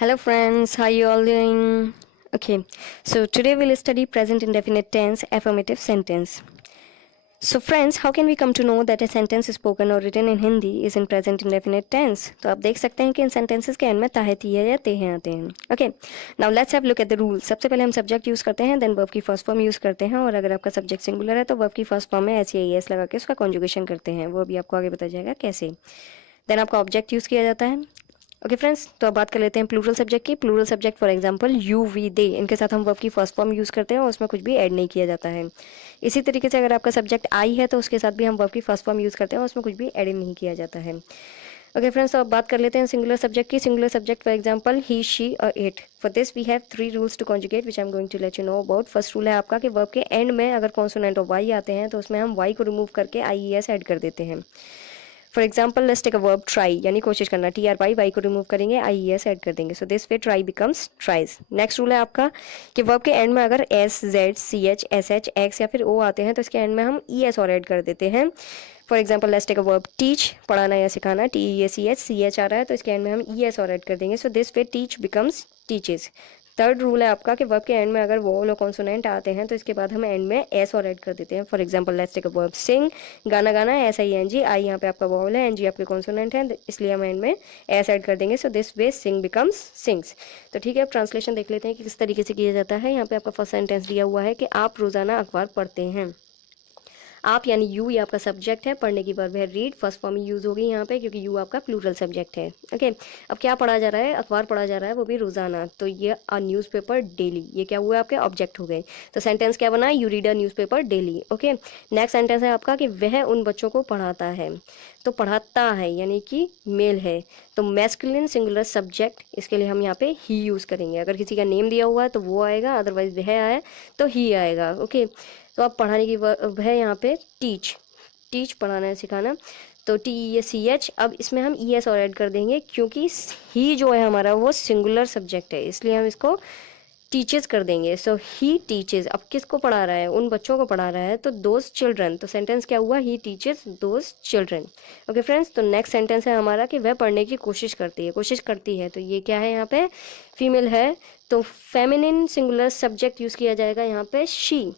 Hello friends, how you all doing? Okay, so today we'll study present indefinite tense affirmative sentence. So friends, how can we come to know that a sentence spoken or written in Hindi is in present indefinite tense? तो आप देख सकते हैं कि इन sentences के end में ताहे तिये या तेहे आते हैं. Okay, now let's have a look at the rules. सबसे पहले हम subject use करते हैं, then verb की first form use करते हैं, और अगर आपका subject singular है तो verb की first form में SES लगा के उसका conjugation करते हैं. वो भी आपको आगे बताया जाएगा कैसे. Then आपका object use किया जाता है. ओके फ्रेंड्स, तो अब बात कर लेते हैं प्लूरल सब्जेक्ट की. Plural subject for example you, we, they, इनके साथ हम वर्ब की फर्स्ट फॉर्म यूज़ करते हैं और उसमें कुछ भी ऐड नहीं किया जाता है. इसी तरीके से अगर आपका सब्जेक्ट आई है तो उसके साथ भी हम वर्ब की फर्स्ट फॉर्म यूज़ करते हैं और उसमें कुछ भी ऐड नहीं किया जाता है. ओके फ्रेंड्स, तो अब बात कर लेते हैं सिंगुलर सब्जेक्ट की. Singular subject for example he, she और it. For this we have 3 rules to conjugate which I am going to let you know about. First rule है आपका कि वर्ब के एंड में अगर कॉन्सोनेंट और वाई आते हैं तो उसमें हम वाई को रिमूव करके IES ऐड कर देते हैं. For example let's take a verb try, यानी कोशिश करना. TRY, वाई को रिमूव करेंगे, IES ऐड कर देंगे. So this way try becomes tries. Next rule है आपका कि वर्ब के एंड में अगर S, Z, CH, SH, X या फिर O आते हैं तो इसके एंड में हम ES और ऐड कर देते हैं. For example let's take a verb teach, पढ़ाना या सिखाना. TEACH, CH आ रहा है तो इसके एंड में हम ES और ऐड कर देंगे. So this way teach becomes teaches. Third rule है आपका कि वर्ब के एंड में अगर वोवल और कॉन्सोनेंट आते हैं तो इसके बाद हम एंड में एस और ऐड कर देते हैं. For example let's take a verb sing, गाना गाना, SING. आई यहाँ पे आपका वोवल है, NG आपके कॉन्सोनेंट है, इसलिए हम एंड में एस ऐड कर देंगे. So this way sing becomes sings. तो ठीक है, अब ट्रांसलेशन देख लेते हैं कि किस तरीके से किया जाता है. यहाँ पे आपका फर्स्ट सेंटेंस दिया हुआ है कि आप रोजाना अखबार पढ़ते हैं. आप यानी यू, ये आपका सब्जेक्ट है, पढ़ने की वर्ब है रीड. फर्स्ट फॉर्म यूज होगी यहाँ पे क्योंकि यू आपका प्लूरल सब्जेक्ट है. ओके, अब क्या पढ़ा जा रहा है? अखबार पढ़ा जा रहा है, वो भी रोजाना. तो ये अ न्यूज़पेपर डेली, ये क्या हुआ? आपके ऑब्जेक्ट हो गए. तो सेंटेंस क्या बना? You read a newspaper daily. Okay, next sentence है आपका कि वह उन बच्चों को पढ़ाता है. तो पढ़ाता है यानी कि मेल है, तो मैस्कुलिन सिंगुलर सब्जेक्ट, इसके लिए हम यहाँ पे ही यूज़ करेंगे. अगर किसी का नेम दिया हुआ है तो वो आएगा, अदरवाइज वह आए तो ही आएगा. ओके, तो आप पढ़ाने की वर्ब है यहाँ पे टीच. टीच पढ़ाना है, सिखाना. तो TEACH. अब इसमें हम ES और ऐड कर देंगे क्योंकि ही जो है हमारा वो सिंगुलर सब्जेक्ट है, इसलिए हम इसको टीचेस कर देंगे. सो ही टीचेस. अब किसको पढ़ा रहा है? उन बच्चों को पढ़ा रहा है, तो दोज चिल्ड्रन. तो सेंटेंस क्या हुआ? He teaches those children. Okay friends, तो नेक्स्ट सेंटेंस है हमारा कि वह पढ़ने की कोशिश करती है. कोशिश करती है तो ये क्या है? यहाँ पे फीमेल है, तो फेमिनिन सिंगुलर सब्जेक्ट यूज किया जाएगा यहाँ पे शी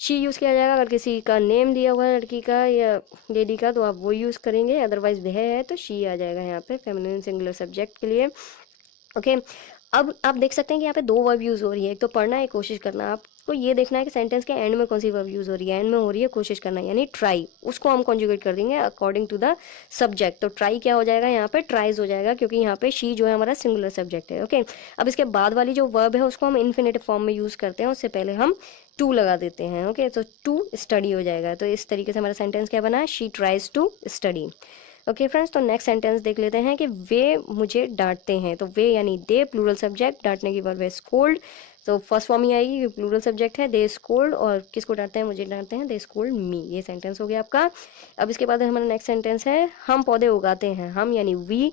यूज़ किया जाएगा. अगर किसी का नेम दिया हुआ है लड़की का या लेडी का तो आप वो यूज़ करेंगे, अदरवाइज वह है तो शी आ जाएगा यहाँ पे फेमिनिन सिंगुलर सब्जेक्ट के लिए. ओके, अब आप देख सकते हैं कि यहाँ पे 2 वर्ब यूज़ हो रही है. एक तो पढ़ना, एक कोशिश करना. आपको ये देखना है कि सेंटेंस के एंड में कौन सी वर्ब यूज़ हो रही है. एंड में हो रही है कोशिश करना यानी ट्राई, उसको हम कॉन्जुगेट कर देंगे अकॉर्डिंग टू द सब्जेक्ट. तो ट्राई क्या हो जाएगा? यहाँ पे ट्राइज हो जाएगा क्योंकि यहाँ पे शी जो है हमारा सिंगुलर सब्जेक्ट है. ओके, अब इसके बाद वाली जो वर्ब है उसको हम इन्फिनेटिव फॉर्म में यूज़ करते हैं, उससे पहले हम टू लगा देते हैं. ओके, तो टू स्टडी हो जाएगा. तो इस तरीके से हमारा सेंटेंस क्या बना? She tries to study. Okay friends, तो नेक्स्ट सेंटेंस देख लेते हैं कि वे मुझे डांटते हैं. तो वे यानी दे, प्लूरल सब्जेक्ट. डांटने की वर्ब है स्कोल्ड. तो फर्स्ट फॉर्म ही आएगी, प्लूरल सब्जेक्ट है. दे स्कोल्ड, और किसको डांटते हैं? मुझे डांटते हैं. दे स्कोल्ड मी. ये सेंटेंस हो गया आपका. अब इसके बाद हमारा नेक्स्ट सेंटेंस है हम पौधे उगाते हैं. हम यानी वी,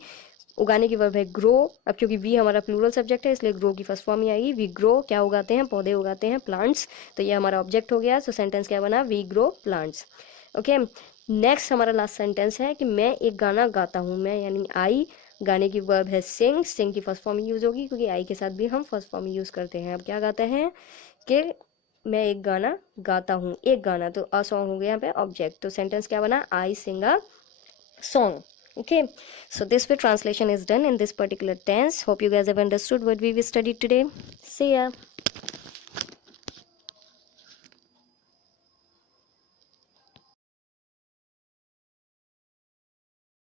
उगाने की वर्ब है ग्रो. अब क्योंकि वी हमारा प्लूरल सब्जेक्ट है इसलिए ग्रो की फर्स्ट फॉर्म ही आएगी. वी ग्रो, क्या उगाते हैं? पौधे उगाते हैं, प्लांट्स. तो ये हमारा ऑब्जेक्ट हो गया. सो सेंटेंस क्या बना? We grow plants. Okay, next हमारा लास्ट सेंटेंस है कि मैं एक गाना गाता हूँ. मैं यानी आई, गाने की वर्ब है सिंग. सिंग की फर्स्ट फॉर्म यूज होगी क्योंकि आई के साथ भी हम फर्स्ट फॉर्म यूज करते हैं. अब क्या गाते हैं कि मैं एक गाना गाता हूँ. एक गाना, तो अ सॉन्ग हो गया यहाँ पे ऑब्जेक्ट. तो सेंटेंस क्या बना? आई सिंग अ song. Okay, so this way translation is done in this particular tense. Hope you guys have understood what we studied today. See ya.